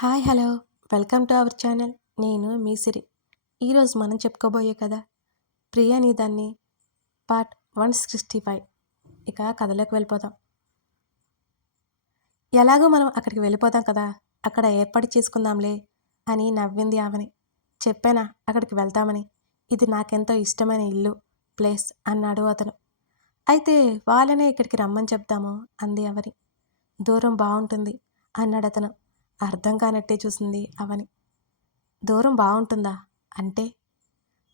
Hi hello. Welcome to our channel. నేను మీ సిరి. ఈరోజు మనం చెప్పుకోబోయే కదా ప్రియని దాన్ని పార్ట్ వన్ సిక్స్టీ ఫైవ్. ఇక కథలోకి వెళ్ళిపోదాం. ఎలాగో మనం అక్కడికి వెళ్ళిపోదాం కదా అక్కడ ఏర్పాటు చేసుకుందాంలే అని నవ్వింది ఆమెని చెప్పానా అక్కడికి వెళ్తామని. ఇది నాకెంతో ఇష్టమైన ఇల్లు ప్లేస్ అన్నాడు అతను. అయితే వాళ్ళనే ఇక్కడికి రమ్మని చెప్తాము అంది అవని దూరం బాగుంటుంది అన్నాడు అతను అర్థం కానట్టే చూసింది అవని. దూరం బాగుంటుందా అంటే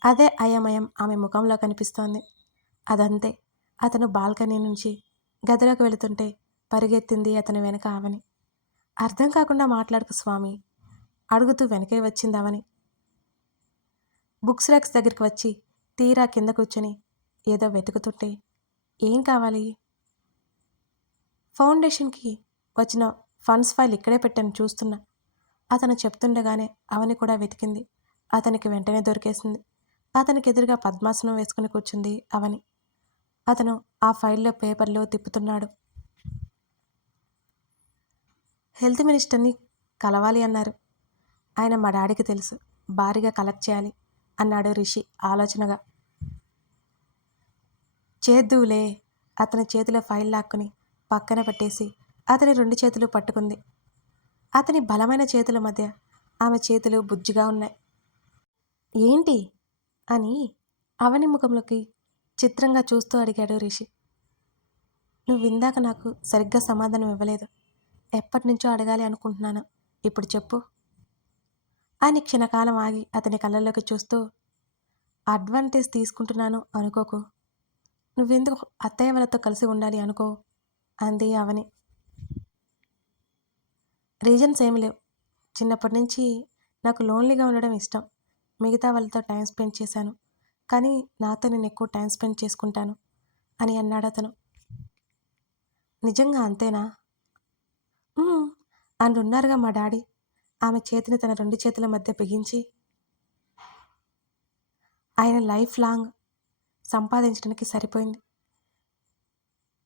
అదే అయమయం ఆమె ముఖంలో కనిపిస్తోంది. అదంతే. అతను బాల్కనీ నుంచి గదిలోకి వెళుతుంటే పరిగెత్తింది అతని వెనక అవని. అర్థం కాకుండా మాట్లాడకు స్వామి. అడుగుతూ వెనకే వచ్చింది అవని. బుక్స్ ర్యాక్స్ దగ్గరికి వచ్చి తీరా కింద కూర్చొని ఏదో వెతుకుతుంటే ఏం కావాలి? ఫౌండేషన్కి వచ్చిన ఫండ్స్ ఫైల్ ఇక్కడే పెట్టాను చూస్తున్నా. అతను చెప్తుండగానే అవని కూడా వెతికింది. అతనికి వెంటనే దొరికేసింది. అతనికి ఎదురుగా పద్మాసనం వేసుకుని కూర్చుంది అవని. అతను ఆ ఫైల్లో పేపర్లో తిప్పుతున్నాడు. హెల్త్ మినిస్టర్ని కలవాలి అన్నారు. ఆయన మా డాడీకి తెలుసు. భారీగా కలెక్ట్ చేయాలి అన్నాడు రిషి ఆలోచనగా. చేద్దువులే. అతని చేతిలో ఫైల్ లాక్కుని పక్కన పెట్టేసి అతని రెండు చేతులు పట్టుకుంది. అతని బలమైన చేతుల మధ్య ఆమె చేతులు బుజ్జిగా ఉన్నాయి. ఏంటి? అని అవని ముఖంలోకి చిత్రంగా చూస్తూ అడిగాడు రిషి. నువ్వు ఇందాక నాకు సరిగ్గా సమాధానం ఇవ్వలేదు. ఎప్పటి నుంచో అడగాలి అనుకుంటున్నాను. ఇప్పుడు చెప్పు. అని క్షణకాలం ఆగి అతని కళ్ళల్లోకి చూస్తూ అడ్వాంటేజ్ తీసుకుంటున్నాను అనుకోకు. నువ్వెందుకు అత్తయ్య వాళ్ళతో కలిసి ఉండాలి అనుకో? అంది అవని. రీజన్స్ ఏమి లేవు. చిన్నప్పటి నుంచి నాకు లోన్లీగా ఉండడం ఇష్టం. మిగతా వాళ్ళతో టైం స్పెండ్ చేశాను. కానీ నాతో నేను ఎక్కువ టైం స్పెండ్ చేసుకుంటాను అని అన్నాడు అతను. నిజంగా అంతేనా? "మ్మ్" అని ఉన్నారుగా మా డాడీ. ఆమె చేతిని తన రెండు చేతుల మధ్య బిగించి ఆయన లైఫ్ లాంగ్ సంపాదించడానికి సరిపోయింది.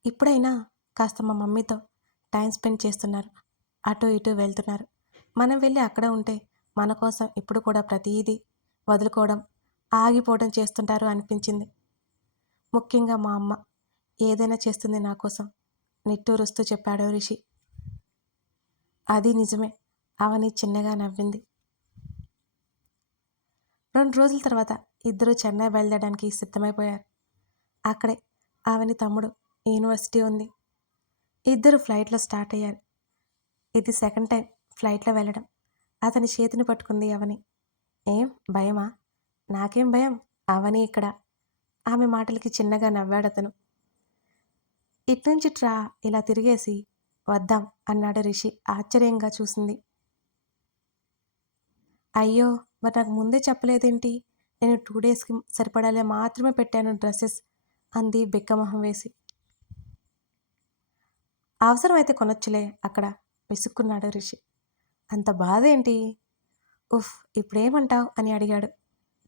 ఇప్పుడైనా కాస్త మా మమ్మీతో టైం స్పెండ్ చేస్తున్నారు. అటు ఇటు వెళ్తున్నారు. మనం వెళ్ళి అక్కడ ఉంటే మన కోసం ఇప్పుడు కూడా ప్రతిదీ వదులుకోవడం ఆగిపోవడం చేస్తుంటారు అనిపించింది. ముఖ్యంగా మా అమ్మ. ఏదైనా చేస్తుంది నా కోసం నిట్టూరుస్తూ చెప్పాడు రిషి. అది నిజమే. అవని చిన్నగా నవ్వింది. రెండు రోజుల తర్వాత ఇద్దరు చెన్నై బయలుదేరడానికి సిద్ధమైపోయారు. అక్కడే ఆవని తమ్ముడు యూనివర్సిటీ ఉంది. ఇద్దరు ఫ్లైట్లో స్టార్ట్ అయ్యారు. ఇది సెకండ్ టైం ఫ్లైట్లో వెళ్ళడం. అతని చేతిని పట్టుకుంది అవని. ఏం? భయమా? నాకేం భయం? అవని ఇక్కడ. ఆమె మాటలకి చిన్నగా నవ్వాడు అతను. ఇట్నుంచి ట్రా ఇలా తిరిగేసి వద్దాం అన్నాడు రిషి ఆశ్చర్యంగా చూసింది. అయ్యో మరి నాకు ముందే చెప్పలేదేంటి? నేను టూ డేస్కి సరిపడాలే మాత్రమే పెట్టాను డ్రెస్సెస్ అంది బిక్కమొహం వేసి. అవసరమైతే కొనొచ్చులే అక్కడ. విసుక్కున్నాడు రిషి. అంత బాధ ఏంటి ఉఫ్ ఇప్పుడేమంటావు? అని అడిగాడు.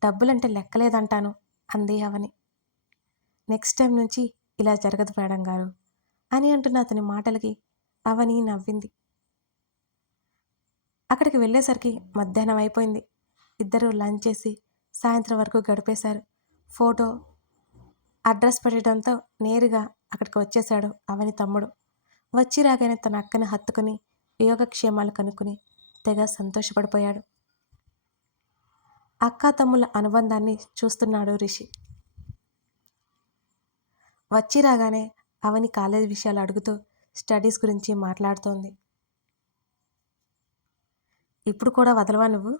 డబ్బులంటే లెక్కలేదంటాను అంది అవని. నెక్స్ట్ టైం నుంచి ఇలా జరగదు మేడం గారు అని అంటున్న అతని మాటలకి అవని నవ్వింది. అక్కడికి వెళ్ళేసరికి మధ్యాహ్నం అయిపోయింది. ఇద్దరు లంచ్ చేసి సాయంత్రం వరకు గడిపేశారు. ఫోటో అడ్రస్ పెట్టడంతో నేరుగా అక్కడికి వచ్చేశాడు అవని తమ్ముడు. వచ్చి రాగానే తన అక్కని హత్తుకుని యోగక్షేమాలు కనుక్కుని తెగ సంతోషపడిపోయాడు. అక్కా తమ్ముల అనుబంధాన్ని చూస్తున్నాడు రిషి. వచ్చి రాగానే అవని కాలేజ్ విషయాలు అడుగుతూ స్టడీస్ గురించి మాట్లాడుతోంది. ఇప్పుడు కూడా వదలవా నువ్వు?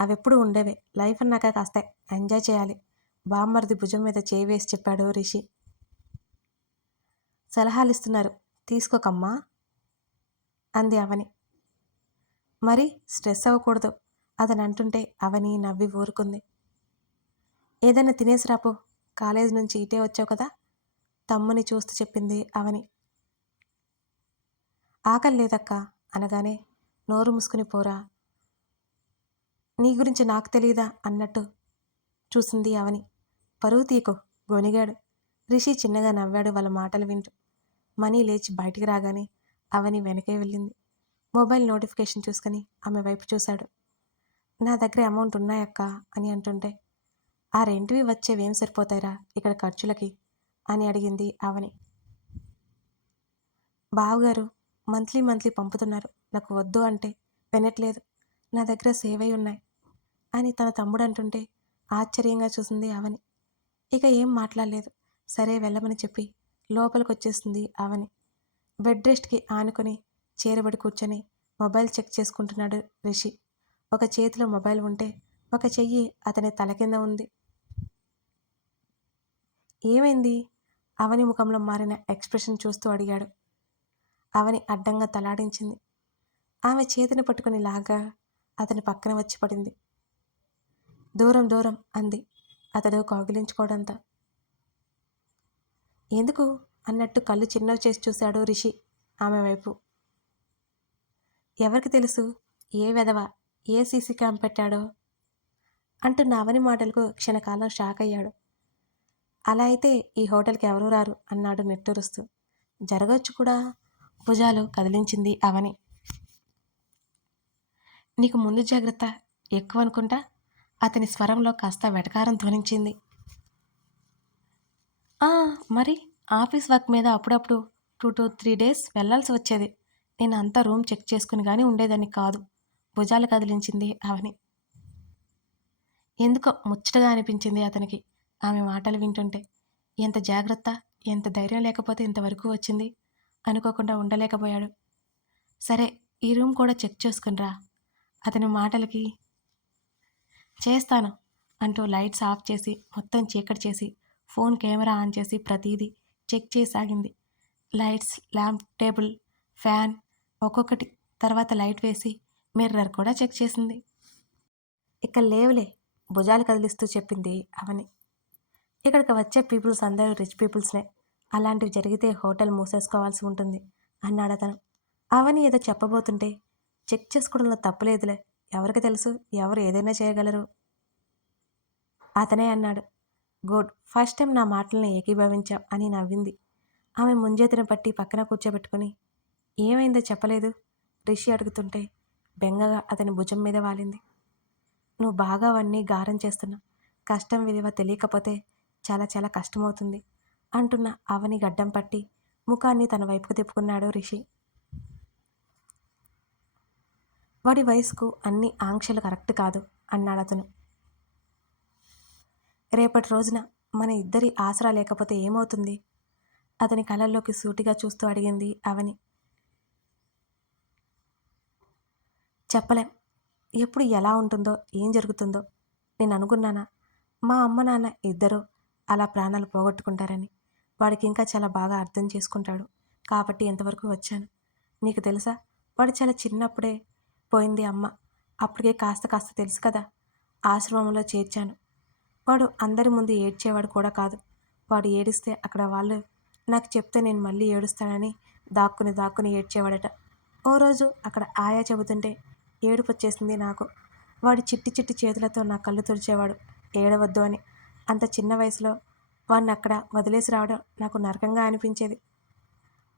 అవెప్పుడు ఉండేవే? లైఫ్ అన్నాక కాస్త ఎంజాయ్ చేయాలి. బామ్మర్ది భుజం మీద చేయి వేసి చెప్పాడు రిషి. సలహాలు ఇస్తున్నారు తీసుకోకమ్మా. అంది అవని. మరి స్ట్రెస్ అవ్వకూడదు అతను అంటుంటే అవని నవ్వి ఊరుకుంది. ఏదైనా తినేసి రాపు కాలేజ్ నుంచి ఇటే వచ్చావు కదా తమ్ముని చూస్తూ చెప్పింది అవని. ఆకలి లేదక్క అనగానే నోరు మూసుకుని పోరా. నీ గురించి నాకు తెలియదా అన్నట్టు చూసింది అవని. పరువు తీకు గొనిగాడు రిషి చిన్నగా నవ్వాడు వాళ్ళ మాటలు వింటూ. మనీ లేచి బయటికి రాగానే అవని వెనకే వెళ్ళింది. మొబైల్ నోటిఫికేషన్ చూసుకుని ఆమె వైపు చూశాడు. నా దగ్గర అమౌంట్ ఉన్నాయక్క అని అంటుంటే ఆ రెంటివి వచ్చేవేం సరిపోతాయిరా ఇక్కడ ఖర్చులకి? అని అడిగింది అవని బావగారు మంత్లీ మంత్లీ పంపుతున్నారు. నాకు వద్దు అంటే వినట్లేదు. నా దగ్గర సేవ్ అయి ఉన్నాయి అని తన తమ్ముడు అంటుంటే ఆశ్చర్యంగా చూసింది అవని ఇక ఏం మాట్లాడలేదు. సరే వెళ్ళమని చెప్పి లోపలికి వచ్చేసింది అవని బెడ్ రెస్ట్కి ఆనుకొని చేరబడి కూర్చొని మొబైల్ చెక్ చేసుకుంటున్నాడు రిషి. ఒక చేతిలో మొబైల్ ఉంటే ఒక చెయ్యి అతని తల కింద ఉంది. ఏమైంది? అవని ముఖంలో మారిన ఎక్స్ప్రెషన్ చూస్తూ అడిగాడు. అవని అడ్డంగా తలాడించింది. ఆమె చేతిని పట్టుకుని లాగా అతని పక్కన వచ్చి పడింది. దూరం దూరం అంది. అతడు కౌగిలించుకోవడంతో. ఎందుకు? అన్నట్టు కళ్ళు చిన్నవి చేసి చూశాడు రిషి ఆమె వైపు. ఎవరికి తెలుసు? ఏ వెధవ? ఏ సీసీ క్యామ్ పెట్టాడో? అంటూ నవని మాటలకు క్షణకాలం షాక్ అయ్యాడు. అలా అయితే ఈ హోటల్కి ఎవరూ రారు అన్నాడు నిట్టూరుస్తూ. జరగచ్చు కూడా. భుజాలు కదిలించింది అవని. నీకు ముందు జాగ్రత్త. ఎక్కువ అనుకుంటా? అతని స్వరంలో కాస్త వెటకారం ధ్వనించింది. మరి? ఆఫీస్ వర్క్ మీద అప్పుడప్పుడు టూ టు త్రీ డేస్ వెళ్ళాల్సి వచ్చేది. నేను అంతా రూమ్ చెక్ చేసుకుని కానీ ఉండేదాన్ని కాదు. భుజాలు కదిలించింది అవని ఎందుకో ముచ్చటగా అనిపించింది అతనికి. ఆమె మాటలు వింటుంటే ఎంత జాగ్రత్త ఎంత ధైర్యం లేకపోతే ఇంతవరకు వచ్చింది అనుకోకుండా ఉండలేకపోయాడు. సరే ఈ రూమ్ కూడా చెక్ చేసుకునిరా అతని మాటలకి చేస్తాను అంటూ లైట్స్ ఆఫ్ చేసి మొత్తం చీకటి చేసి ఫోన్ కెమెరా ఆన్ చేసి ప్రతిదీ చెక్ చేసాగింది. లైట్స్ ల్యాంప్ టేబుల్ ఫ్యాన్ ఒక్కొక్కటి. తర్వాత లైట్ వేసి మిర్రర్ కూడా చెక్ చేసింది. ఇక లేవులే భుజాలు కదిలిస్తూ చెప్పింది అవని. ఇక్కడికి వచ్చే పీపుల్స్ అందరూ రిచ్ పీపుల్స్నే అలాంటివి జరిగితే హోటల్ మూసేసుకోవాల్సి ఉంటుంది అన్నాడు అతను. అవని ఏదో చెప్పబోతుంటే చెక్ చేసుకోవడంలో తప్పులేదులే. ఎవరికి తెలుసు? ఎవరు ఏదైనా చేయగలరు? అతనే అన్నాడు. గుడ్. ఫస్ట్ టైం నా మాటల్ని ఏకీభవించాం అని నవ్వింది. ఆమె ముంజేతిని పట్టి పక్కన కూర్చోబెట్టుకుని ఏమైందో చెప్పలేదు. రిషి అడుగుతుంటే బెంగగా అతని భుజం మీద వాలింది. నువ్వు బాగా అవన్నీ గారం చేస్తున్నావు. కష్టం విలువ తెలియకపోతే చాలా చాలా కష్టమవుతుంది అంటున్న అవని గడ్డం పట్టి ముఖాన్ని తన వైపుకు తిప్పుకున్నాడు రిషి. వాడి వయసుకు అన్ని ఆంక్షలు కరెక్ట్ కాదు అన్నాడు అతను రేపటి రోజున మన ఇద్దరి ఆసరా లేకపోతే ఏమవుతుంది? అతని కళ్ళల్లోకి సూటిగా చూస్తూ అడిగింది అవని. చెప్పలేం. ఎప్పుడు ఎలా ఉంటుందో ఏం జరుగుతుందో నేను అనుకున్నానా? మా అమ్మ నాన్న ఇద్దరు అలా ప్రాణాలు పోగొట్టుకుంటారని. వాడికి ఇంకా చాలా బాగా అర్థం చేసుకుంటాడు. కాబట్టి ఎంతవరకు వచ్చాను? నీకు తెలుసా? వాడు చాలా చిన్నప్పుడే పోయింది అమ్మ. అప్పటికే కాస్త కాస్త తెలుసు కదా? ఆశ్రమంలో చేర్చాను. వాడు అందరి ముందు ఏడ్చేవాడు కూడా కాదు. వాడు ఏడిస్తే అక్కడ వాళ్ళు నాకు చెప్తే నేను మళ్ళీ ఏడుస్తానని దాక్కుని దాక్కుని ఏడ్చేవాడట. ఓ రోజు అక్కడ ఆయా చెబుతుంటే ఏడుపు వచ్చేసింది నాకు. వాడి చిట్టి చిట్టి చేతులతో నా కళ్ళు తుడిచేవాడు. ఏడవద్దు అని. అంత చిన్న వయసులో వాడిని అక్కడ వదిలేసి రావడం నాకు నరకంగా అనిపించేది.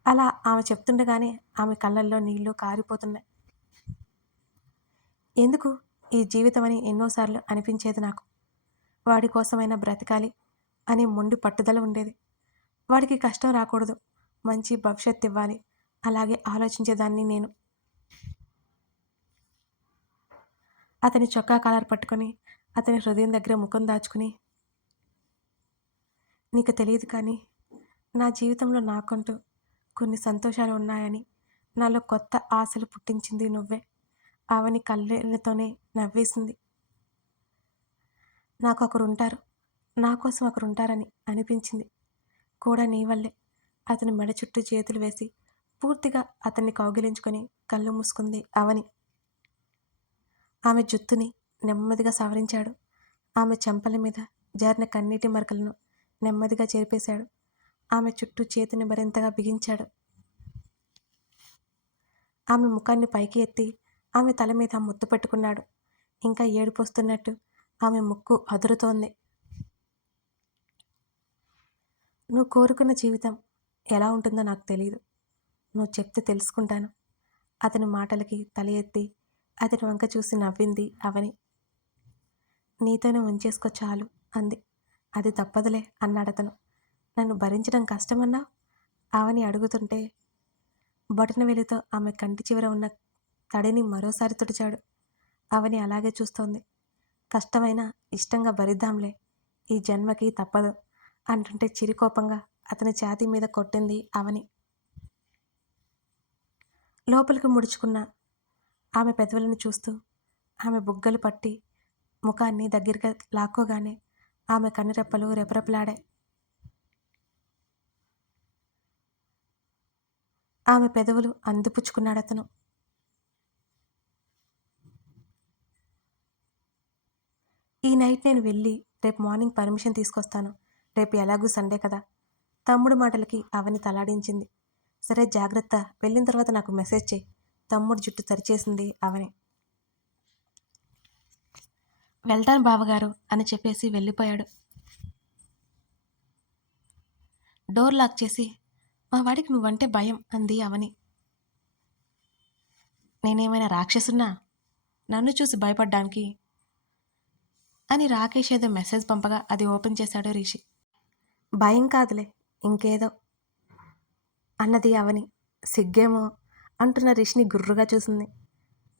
అలా ఆమె చెప్తుండగానే ఆమె కళ్ళల్లో నీళ్ళు కారిపోతున్నాయి. ఎందుకు? ఈ జీవితం అని ఎన్నోసార్లు అనిపించేది నాకు. వాడి కోసమైనా బ్రతకాలి అనే మొండి పట్టుదల ఉండేది. వాడికి కష్టం రాకూడదు. మంచి భవిష్యత్తు ఇవ్వాలి. అలాగే ఆలోచించేదాన్ని నేను. అతని చొక్కా కాలర్ పట్టుకొని అతని హృదయం దగ్గర ముఖం దాచుకుని నీకు తెలియదు కానీ నా జీవితంలో నాకంటూ కొన్ని సంతోషాలు ఉన్నాయని నాలో కొత్త ఆశలు పుట్టించింది నువ్వే. ఆవని కళ్ళతోనే నవ్వేసింది. నాకు ఒకరు ఉంటారు నా కోసం ఒకరు ఉంటారని అనిపించింది. కూడా నీ వల్లే. అతని మెడ చుట్టూ చేతులు వేసి పూర్తిగా అతన్ని కౌగిలించుకొని కళ్ళు మూసుకుంది అవని. ఆమె జుత్తుని నెమ్మదిగా సవరించాడు. ఆమె చెంపల మీద జారిన కన్నీటి మరకలను నెమ్మదిగా చేరిపేశాడు. ఆమె చుట్టూ చేతిని మరింతగా బిగించాడు. ఆమె ముఖాన్ని పైకి ఎత్తి ఆమె తల మీద ముద్దు పెట్టుకున్నాడు. ఇంకా ఏడుపొస్తున్నట్టు ఆమె ముక్కు అదురుతోంది. నువ్వు కోరుకున్న జీవితం ఎలా ఉంటుందో నాకు తెలియదు నువ్వు చెప్తే తెలుసుకుంటాను. అతని మాటలకి తల ఎత్తి అతని వంక చూసి నవ్వింది అవని. నీతోనే ఉంచేసుకో చాలు అంది. అది తప్పదులే అన్నాడు అతను. నన్ను భరించడం కష్టమన్నా? అవని అడుగుతుంటే బొటన వెలితో ఆమె కంటి చివర ఉన్న తడిని మరోసారి తుడిచాడు. అవని అలాగే చూస్తోంది. కష్టమైనా ఇష్టంగా భరిద్దాంలే. ఈ జన్మకి తప్పదు అంటుంటే చిరికోపంగా అతని ఛాతీ మీద కొట్టింది అవని. లోపలికి ముడుచుకున్న ఆమె పెదవులను చూస్తూ ఆమె బుగ్గలు పట్టి ముఖాన్ని దగ్గరగా లాక్కోగానే ఆమె కన్నురెప్పలు రెపరెపలాడాయి ఆమె పెదవులు అందిపుచ్చుకున్నాడు ఈ నైట్ నేను వెళ్ళి రేపు మార్నింగ్ పర్మిషన్ తీసుకొస్తాను. రేపు ఎలాగూ సండే కదా. తమ్ముడు మాటలకి అవని తలాడించింది. సరే జాగ్రత్త వెళ్ళిన తర్వాత నాకు మెసేజ్ చేయి. తమ్ముడు జుట్టు సరిచేసింది అవని. వెళ్తాను బావగారు అని చెప్పేసి వెళ్ళిపోయాడు. డోర్ లాక్ చేసి మా వాడికి నువ్వంటే భయం అంది అవని. నేనేమైనా రాక్షసున్నా? నన్ను చూసి భయపడ్డానికి అని రాకేష్ ఏదో మెసేజ్ పంపగా అది ఓపెన్ చేశాడు రిషి. భయం కాదులే ఇంకేదో. అన్నది అవని. సిగ్గేమో అంటున్న రిషిని గుర్రుగా చూసింది.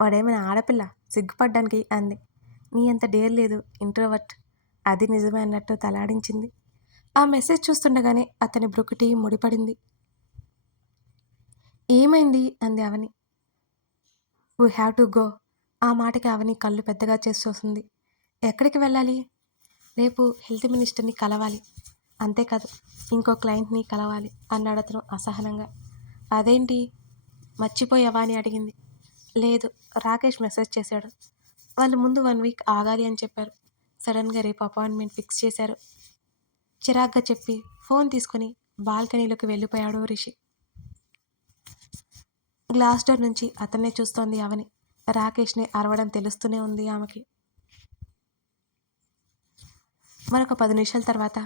వాడేమైనా ఆడపిల్ల సిగ్గుపడ్డానికి అంది. నీ అంత డేర్ లేదు ఇంట్రోవర్ట్. అది నిజమే అన్నట్టు తలాడించింది. ఆ మెసేజ్ చూస్తుండగానే అతని బ్రుకుటి ముడిపడింది. ఏమైంది? అంది Avani. We have to go ఆ మాటకి అవని కళ్ళు పెద్దగా చేసి చూస్తుంది ఎక్కడికి వెళ్ళాలి? రేపు హెల్త్ మినిస్టర్ని కలవాలి. అంతేకాదు ఇంకో క్లయింట్ని కలవాలి అన్నాడు అతను అసహనంగా. అదేంటి? మర్చిపోయావా అని అడిగింది. లేదు రాకేష్ మెసేజ్ చేశాడు. వాళ్ళు ముందు వన్ వీక్ ఆగాలి అని చెప్పారు. సడన్గా రేపు అపాయింట్మెంట్ ఫిక్స్ చేశారు. చిరాగ్గా చెప్పి ఫోన్ తీసుకొని బాల్కనీలోకి వెళ్ళిపోయాడు రిషి. గ్లాస్ డోర్ నుంచి అతన్నే చూస్తోంది అవని. రాకేష్ని అరవడం తెలుస్తూనే ఉంది ఆమెకి. మరొక పది నిమిషాల తర్వాత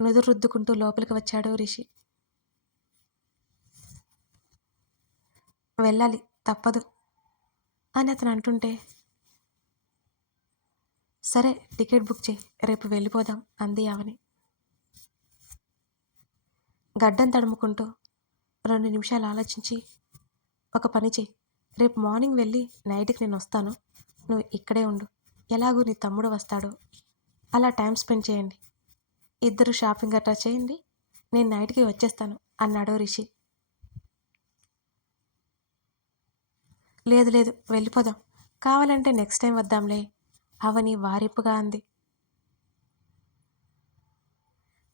నుదురు రుద్దుకుంటూ లోపలికి వచ్చాడు రిషి. వెళ్ళాలి తప్పదు అని అతను అంటుంటే సరే టికెట్ బుక్ చేయి రేపు వెళ్ళిపోదాం అంది ఆవని గడ్డం తడుముకుంటూ రెండు నిమిషాలు ఆలోచించి ఒక పని చేయి రేపు మార్నింగ్ వెళ్ళి నైట్కి నేను వస్తాను నువ్వు ఇక్కడే ఉండు ఎలాగూ నీ తమ్ముడు వస్తాడు అలా టైం స్పెండ్ చేయండి. ఇద్దరు షాపింగ్ అట్లా చేయండి నేను నైట్కి వచ్చేస్తాను అన్నాడు రిషి. లేదు లేదు వెళ్ళిపోదాం. కావాలంటే నెక్స్ట్ టైం వద్దాంలే అవని వారింపుగా అంది.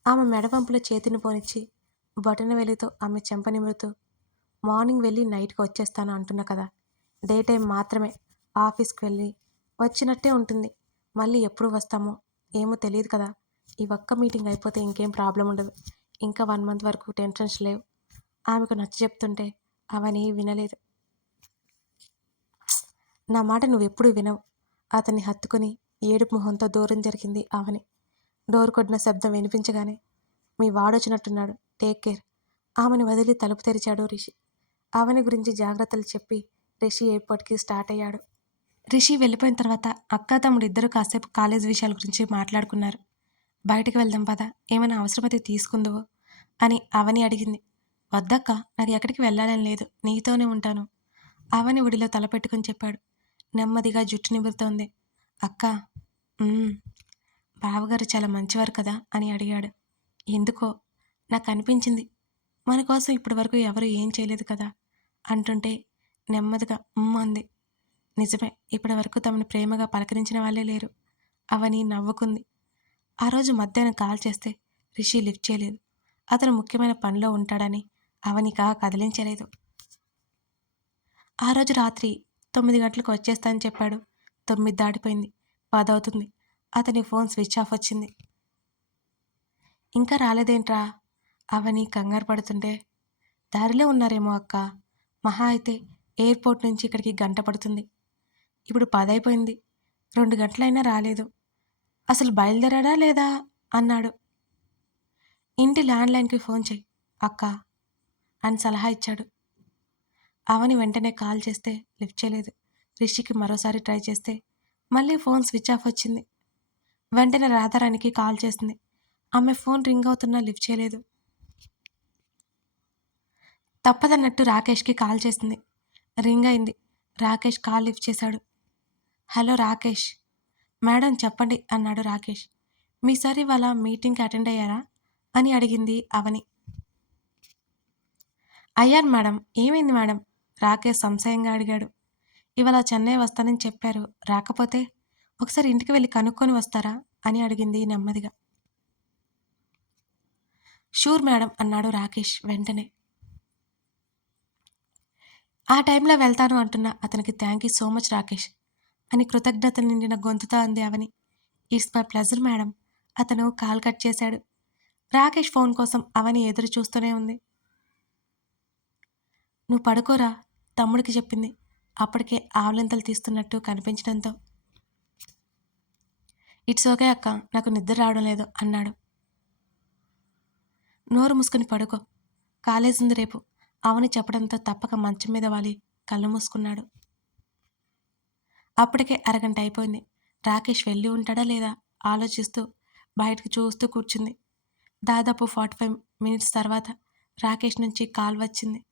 ఆమె మెడవంపులో చేతిని పోనిచ్చి బటన వెలితో ఆమె చెంపనిమురుతూ మార్నింగ్ వెళ్ళి నైట్కి వచ్చేస్తాను అంటున్నా కదా డే టైం మాత్రమే ఆఫీస్కి వెళ్ళి వచ్చినట్టే ఉంటుంది మళ్ళీ ఎప్పుడు వస్తామో ఏమో తెలియదు కదా. ఈ ఒక్క మీటింగ్ అయిపోతే ఇంకేం ప్రాబ్లం ఉండదు. ఇంకా వన్ మంత్ వరకు టెన్షన్స్ లేవు. ఆమెకు నచ్చ చెప్తుంటే అవని వినలేదు. నా మాట నువ్వెప్పుడు వినవు. అతన్ని హత్తుకుని ఏడుపు మొహంతో దూరం జరిగింది అవని. డోర్ కొట్టిన శబ్దం వినిపించగానే మీ వాడొచ్చినట్టున్నాడు. Take care. ఆమెను వదిలి తలుపు తెరిచాడు రిషి. అవని గురించి జాగ్రత్తలు చెప్పి రిషి ఎయిర్పోర్ట్కి స్టార్ట్ అయ్యాడు. రిషి వెళ్ళిపోయిన తర్వాత అక్క తమ్ముడు ఇద్దరు కాసేపు కాలేజ్ విషయాల గురించి మాట్లాడుకున్నారు. బయటకు వెళ్దాం పదా ఏమైనా అవసరమైతే తీసుకుందువో అని అవని అడిగింది. వద్దక్క నాకు ఎక్కడికి వెళ్ళాలని లేదు నీతోనే ఉంటాను అవని ఒడిలో తలపెట్టుకుని చెప్పాడు. నెమ్మదిగా జుట్టు నిబురుతోంది అక్క బావగారు చాలా మంచివారు కదా అని అడిగాడు. ఎందుకో? నాకు అనిపించింది. మన కోసం ఇప్పటి వరకు ఎవరు ఏం చేయలేదు కదా అంటుంటే నెమ్మదిగా ఉమ్మ అంది. నిజమే ఇప్పటి వరకు తమని ప్రేమగా పలకరించిన వాళ్ళే లేరు. అవని నవ్వుకుంది. ఆ రోజు మధ్యాహ్నం కాల్ చేస్తే రిషి లిఫ్ట్ చేయలేదు. అతను ముఖ్యమైన పనిలో ఉంటాడని అవనికా కదిలించలేదు. ఆ రోజు రాత్రి తొమ్మిది గంటలకు వచ్చేస్తానని చెప్పాడు. తొమ్మిది దాటిపోయింది. పదవుతుంది అతని ఫోన్ స్విచ్ ఆఫ్ వచ్చింది. ఇంకా రాలేదేంట్రా? అవని కంగారు పడుతుంటే దారిలో ఉన్నారేమో అక్క. మహా అయితే ఎయిర్పోర్ట్ నుంచి ఇక్కడికి గంట పడుతుంది. ఇప్పుడు పదైపోయింది. రెండు గంటలైనా రాలేదు. అసలు బయలుదేరాడా లేదా? అన్నాడు. ఇంటి ల్యాండ్లైన్కి ఫోన్ చేయి అక్క అని సలహా ఇచ్చాడు. అవని వెంటనే కాల్ చేస్తే లిఫ్ట్ చేయలేదు. రిషికి మరోసారి ట్రై చేస్తే మళ్ళీ ఫోన్ స్విచ్ ఆఫ్ వచ్చింది. వెంటనే రాధారాణికి కాల్ చేసింది. ఆమె ఫోన్ రింగ్ అవుతున్నా లిఫ్ట్ చేయలేదు. తప్పదన్నట్టు రాకేష్కి కాల్ చేసింది. రింగ్ అయింది. రాకేష్ కాల్ లిఫ్ట్ చేశాడు. హలో రాకేష్. మేడం చెప్పండి అన్నాడు రాకేష్. మీ సార్ ఇవాళ మీటింగ్కి అటెండ్ అయ్యారా? అని అడిగింది అవని. అయ్యారు మేడం. ఏమైంది మేడం? రాకేష్ సంశయంగా అడిగాడు. ఇవాళ చెన్నై వస్తానని చెప్పారు. రాకపోతే ఒకసారి ఇంటికి వెళ్ళి కనుక్కొని వస్తారా? అని అడిగింది నెమ్మదిగా. షూర్ మేడం అన్నాడు రాకేష్ వెంటనే. ఆ టైంలో వెళ్తాను అంటున్న అతనికి thank you so much Rakesh. అని కృతజ్ఞతలు నిండిన గొంతుతో అంది Avani. It's my pleasure madam అతను కాల్ కట్ చేశాడు. రాకేష్ ఫోన్ కోసం అవని ఎదురు చూస్తూనే ఉంది. నువ్వు పడుకోరా తమ్ముడికి చెప్పింది. అప్పటికే ఆవలింతలు తీస్తున్నట్టు కనిపించడంతో. ఇట్స్ ఓకే అక్క నాకు నిద్ర రావడం లేదు అన్నాడు. నోరు మూసుకుని పడుకో కాలేజ్ ఉంది రేపు అవని చెప్పడంతో తప్పక మంచం మీద వాలి కళ్ళు మూసుకున్నాడు. అప్పటికే అరగంట అయిపోయింది. రాకేష్ వెళ్ళి ఉంటాడా లేదా? ఆలోచిస్తూ బయటకు చూస్తూ కూర్చుంది. దాదాపు ఫార్టీ ఫైవ్ మినిట్స్ తర్వాత రాకేష్ నుంచి కాల్ వచ్చింది.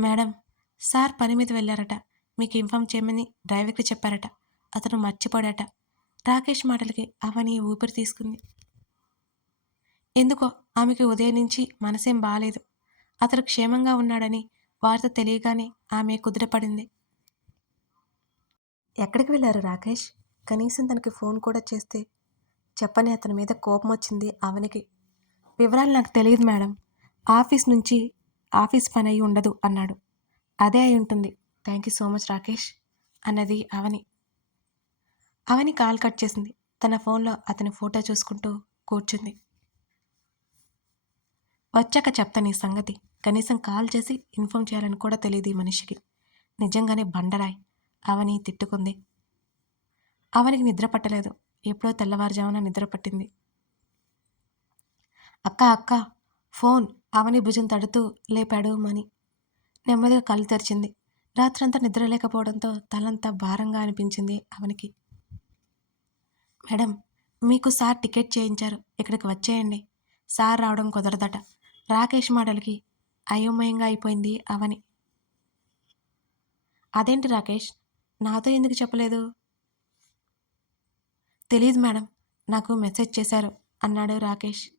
మేడం సార్ పని మీద వెళ్ళారట. మీకు ఇన్ఫామ్ చేయమని డ్రైవర్కి చెప్పారట. అతను మర్చిపోడాట రాకేష్ మాటలకి అవని ఊపిరి తీసుకుంది. ఎందుకో ఆమెకి ఉదయం నుంచి మనసేం బాలేదు. అతడు క్షేమంగా ఉన్నాడని వార్త తెలియగానే ఆమె కుదిరపడింది ఎక్కడికి వెళ్ళారు రాకేష్? కనీసం తనకి ఫోన్ కూడా చేస్తే చెప్పని అతని మీద కోపం వచ్చింది అవనికి వివరాలు నాకు తెలియదు మేడం. ఆఫీస్ నుంచి ఆఫీస్ పని అయి ఉండదు అన్నాడు. అదే అయి ఉంటుంది. Thank you so much Rakesh అన్నది అవని అవని కాల్ కట్ చేసింది. తన ఫోన్లో అతని ఫోటో చూసుకుంటూ కూర్చుంది. వచ్చాక చెప్తాను ఈ సంగతి. కనీసం కాల్ చేసి ఇన్ఫామ్ చేయాలని కూడా తెలియదు ఈ మనిషికి. నిజంగానే బండరాయి. అవని తిట్టుకుంది. అవనికి నిద్ర పట్టలేదు. ఎప్పుడో తెల్లవారుజామున నిద్ర పట్టింది. అక్క అక్క ఫోన్. అవని భుజం తడుతూ లేపాడు మని నెమ్మదిగా కళ్ళు తెరిచింది. రాత్రంతా నిద్ర లేకపోవడంతో తలంతా భారంగా అనిపించింది అవనికి. మేడం మీకు సార్ టికెట్ చేయించారు. ఇక్కడికి వచ్చేయండి. సార్ రావడం కుదరదట. రాకేష్ మాటలకి అయోమయంగా అయిపోయింది అవని. అదేంటి రాకేష్? నాతో ఎందుకు చెప్పలేదు? తెలియదు మేడం నాకు మెసేజ్ చేశారు అన్నాడు రాకేష్.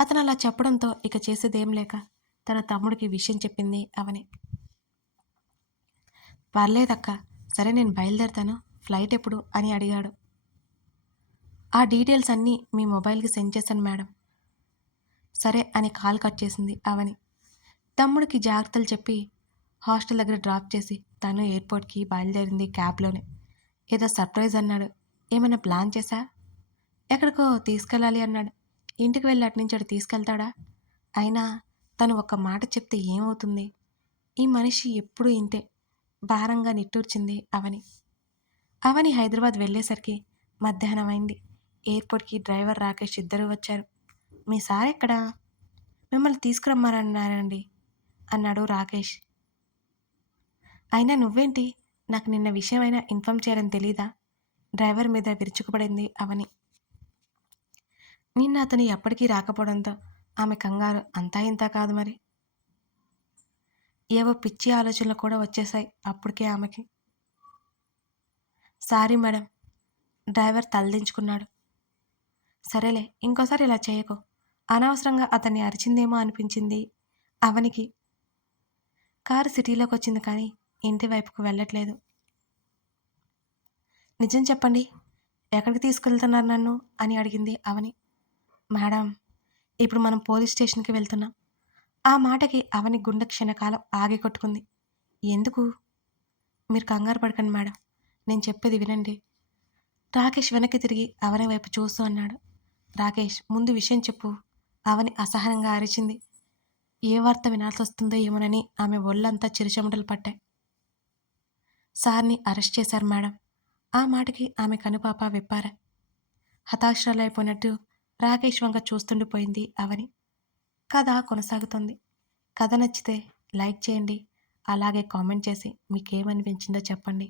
అతను అలా చెప్పడంతో ఇక చేసేదేం లేక తన తమ్ముడికి విషయం చెప్పింది అవని. పర్లేదక్క సరే నేను బయలుదేరుతాను ఫ్లైట్ ఎప్పుడు? అని అడిగాడు. ఆ డీటెయిల్స్ అన్నీ మీ మొబైల్కి సెండ్ చేశాను మేడం. సరే అని కాల్ కట్ చేసింది అవని. తమ్ముడికి జాగ్రత్తలు చెప్పి హాస్టల్ దగ్గర డ్రాప్ చేసి తను ఎయిర్పోర్ట్కి బయలుదేరింది క్యాబ్లోనే. ఏదో సర్ప్రైజ్ అన్నాడు. ఏమైనా ప్లాన్ చేశా? ఎక్కడికో తీసుకెళ్ళాలి అన్నాడు. ఇంటికి వెళ్ళి అటు నుంచి అటు తీసుకెళ్తాడా? అయినా తను ఒక్క మాట చెప్తే ఏమవుతుంది? ఈ మనిషి ఎప్పుడూ ఇంతే. భారంగా నిట్టూర్చింది అవని. అవని హైదరాబాద్ వెళ్ళేసరికి మధ్యాహ్నం అయింది. ఎయిర్పోర్ట్కి డ్రైవర్ రాకేష్ ఇద్దరు వచ్చారు. మీ సార్ ఎక్కడా? మిమ్మల్ని తీసుకురమ్మారన్నారండి అన్నాడు రాకేష్. అయినా నువ్వేంటి? నాకు నిన్న విషయమైనా ఇన్ఫామ్ చేయాలని తెలీదా? డ్రైవర్ మీద విరుచుకుపడింది అవని. నిన్న అతను ఎప్పటికీ రాకపోవడంతో ఆమె కంగారు అంతా ఇంత కాదు మరి. ఏవో పిచ్చి ఆలోచనలు కూడా వచ్చేసాయి అప్పటికే ఆమెకి. సారీ మేడం డ్రైవర్ తలదించుకున్నాడు. సరేలే ఇంకోసారి ఇలా చేయకు. అనవసరంగా అతన్ని అరిచిందేమో అనిపించింది అవనికి. కారు సిటీలోకి వచ్చింది కానీ ఇంటి వైపుకు వెళ్ళట్లేదు. నిజం చెప్పండి ఎక్కడికి తీసుకెళ్తున్నారు నన్ను? అని అడిగింది అవని. మేడం ఇప్పుడు మనం పోలీస్ స్టేషన్కి వెళ్తున్నాం. ఆ మాటకి అవని గుండె క్షణకాలం ఆగి కొట్టుకుంది. ఎందుకు? మీరు కంగారు పడకండి మేడం నేను చెప్పేది వినండి. రాకేష్ వెనక్కి తిరిగి అవని వైపు చూస్తూ అన్నాడు. రాకేష్ ముందు విషయం చెప్పు. అవని అసహనంగా అరిచింది. ఏ వార్త వినాల్సి వస్తుందో ఏమోనని ఆమె ఒళ్ళంతా చిరుచెమటలు పట్టాయి. సార్ని అరెస్ట్ చేశారు మేడం. ఆ మాటకి ఆమె కనుపాప విప్పారా. హతాశ్రాలైపోయినట్టు రాకేష్ వంక చూస్తుండిపోయింది అవని. కథ కొనసాగుతుంది. కథ నచ్చితే లైక్ చేయండి. అలాగే కామెంట్ చేసి మీకేమనిపించిందో చెప్పండి.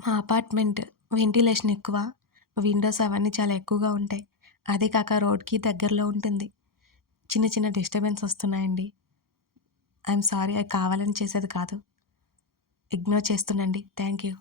మా అపార్ట్మెంట్ వెంటిలేషన్ ఎక్కువ. విండోస్ అవన్నీ చాలా ఎక్కువగా ఉంటాయి. అదే కాక రోడ్కి దగ్గరలో ఉంటుంది. చిన్న చిన్న డిస్టర్బెన్స్ వస్తున్నాయండి. ఐఎమ్ సారీ అది కావాలని చేసేది కాదు. ఇగ్నోర్ చేస్తుండండి. Thank you